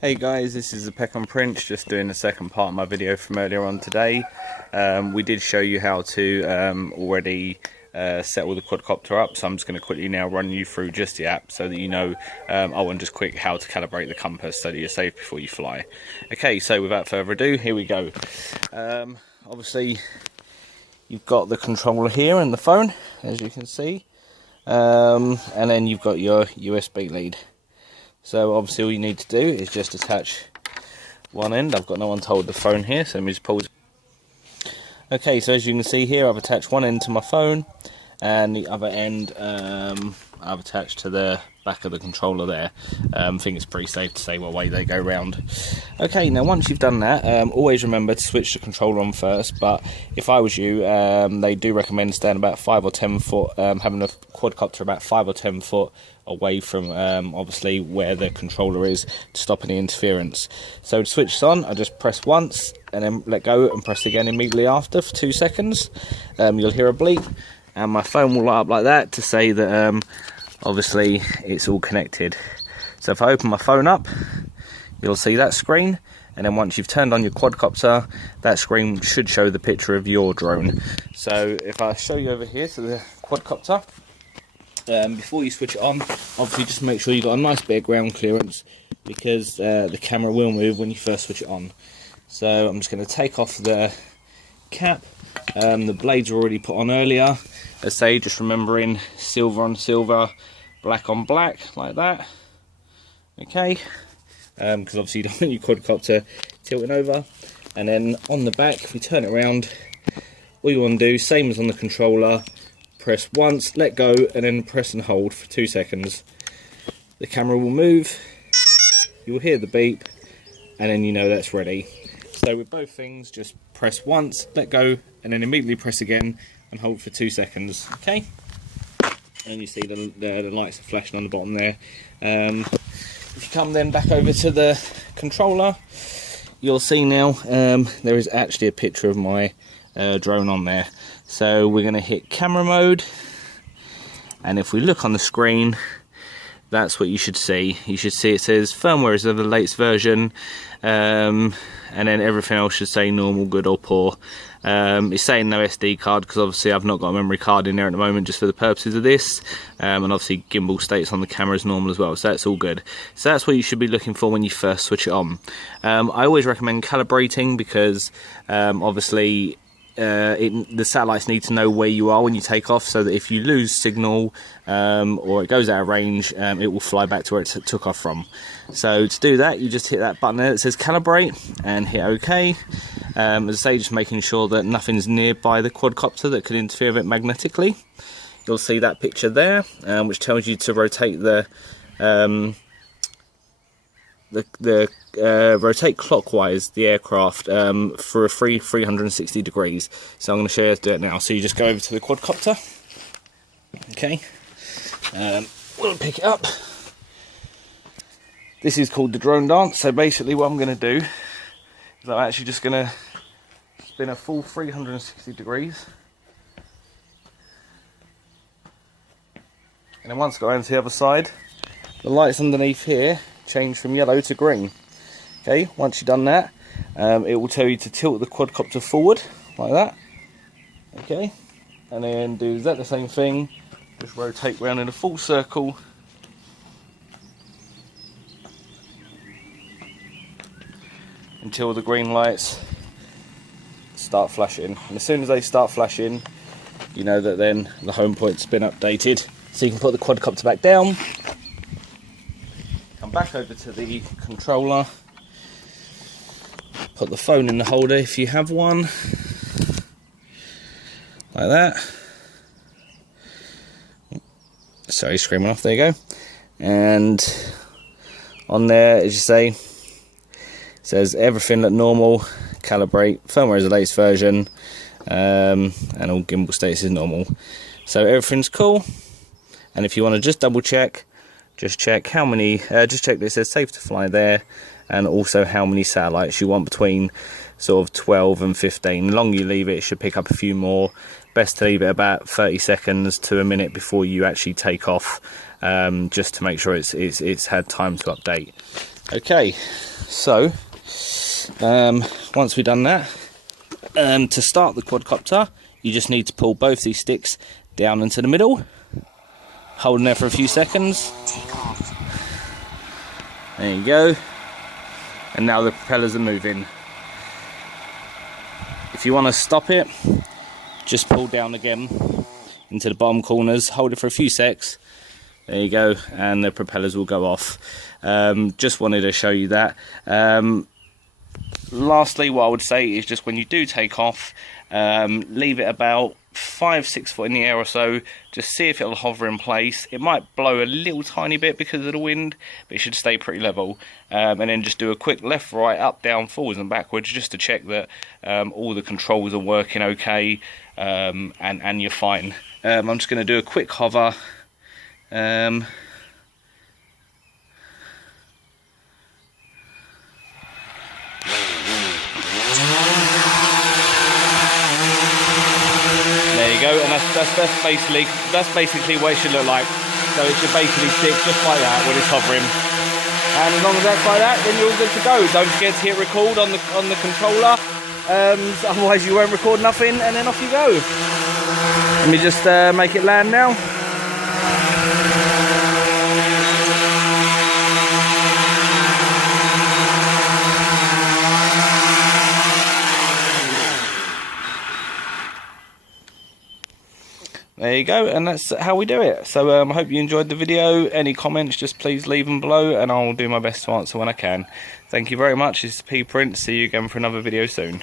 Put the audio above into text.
Hey guys, this is the Peckham Prince, just doing the second part of my video from earlier on today. We did show you how to already set all the quadcopter up, so I'm just going to quickly now run you through just the app so that you know, and just quick how to calibrate the compass so that you're safe before you fly. Okay, so without further ado, here we go. Obviously, you've got the controller here and the phone, as you can see, and then you've got your USB lead. So obviously all you need to do is just attach one end. I've got no one to hold the phone here, so let me just pause. Okay, so as you can see here, I've attached one end to my phone, and the other end I've attached to the back of the controller there. I think it's pretty safe to say what way they go round. Okay, now once you've done that, always remember to switch the controller on first, but if I was you, they do recommend staying about 5 or 10 foot, having a quadcopter about 5 or 10 foot away from obviously where the controller is to stop any interference. So to switch this on, I just press once and then let go and press again immediately after for 2 seconds. You'll hear a bleep and my phone will light up like that to say that obviously it's all connected. So if I open my phone up, you'll see that screen, and then once you've turned on your quadcopter, that screen should show the picture of your drone. So if I show you over here to the quadcopter, before you switch it on, obviously just make sure you've got a nice bit of ground clearance, because the camera will move when you first switch it on. So I'm just going to take off the cap. The blades were already put on earlier. As I say, just remembering silver on silver, black on black, like that. Okay, because obviously you don't want your quadcopter tilting over. And then on the back, if we turn it around, all you want to do, same as on the controller, press once, let go, and then press and hold for 2 seconds. The camera will move, you will hear the beep, and then you know that's ready. So with both things, just press once, let go, and then immediately press again and hold for 2 seconds. Okay, and you see the lights are flashing on the bottom there. If you come then back over to the controller, you'll see now there is actually a picture of my drone on there. So we're going to hit camera mode, and if we look on the screen, that's what you should see. You should see it says firmware is of the latest version, and then everything else should say normal, good or poor. It's saying no SD card because obviously I've not got a memory card in there at the moment just for the purposes of this, and obviously gimbal status on the camera is normal as well, so that's all good. So that's what you should be looking for when you first switch it on. I always recommend calibrating because obviously the satellites need to know where you are when you take off, so that if you lose signal or it goes out of range, it will fly back to where it took off from. So to do that, you just hit that button there that says calibrate and hit OK. As I say, just making sure that nothing's nearby the quadcopter that could interfere with it magnetically. You'll see that picture there, which tells you to rotate rotate clockwise the aircraft for a free 360 degrees. So I'm going to show you how to do it now. So you just go over to the quadcopter. Okay, we'll pick it up. This is called the drone dance. So basically what I'm going to do is I'm actually just going to spin a full 360 degrees. And then once I go around to the other side, the lights underneath here change from yellow to green. Okay, once you've done that, it will tell you to tilt the quadcopter forward like that. Okay, and then do exactly the same thing, just rotate round in a full circle until the green lights start flashing. And as soon as they start flashing, you know that then the home point's been updated. So you can put the quadcopter back down, come back over to the controller, put the phone in the holder if you have one, like that. Sorry, screaming off, there you go. And on there, as you say, it says everything look normal, calibrate, firmware is the latest version, and all gimbal status is normal. So everything's cool. And if you want to just double check, just check how many, just check that it says safe to fly there, and also how many satellites you want between sort of 12 and 15. The longer you leave it, it should pick up a few more. Best to leave it about 30 seconds to a minute before you actually take off, just to make sure it's had time to update. Okay, so once we've done that, to start the quadcopter, you just need to pull both these sticks down into the middle, holding there for a few seconds. There you go. And now the propellers are moving. If you want to stop it, just pull down again into the bottom corners, hold it for a few secs. There you go, and the propellers will go off. Just wanted to show you that. Lastly, what I would say is just when you do take off, leave it about 5-6 foot in the air or so, just see if it'll hover in place. It might blow a little tiny bit because of the wind, but it should stay pretty level. And then just do a quick left, right, up, down, forwards and backwards, just to check that all the controls are working okay, and you're fine. I'm just going to do a quick hover. Go, and that's basically what it should look like. So it should basically stick just like that when it's hovering, and as long as that's like that, then you're all good to go. Don't forget to hit record on the controller, otherwise you won't record nothing, and then off you go. Let me just make it land now. There you go, and that's how we do it. So I hope you enjoyed the video. Any comments, just please leave them below, and I'll do my best to answer when I can. Thank you very much. This is P Prince. See you again for another video soon.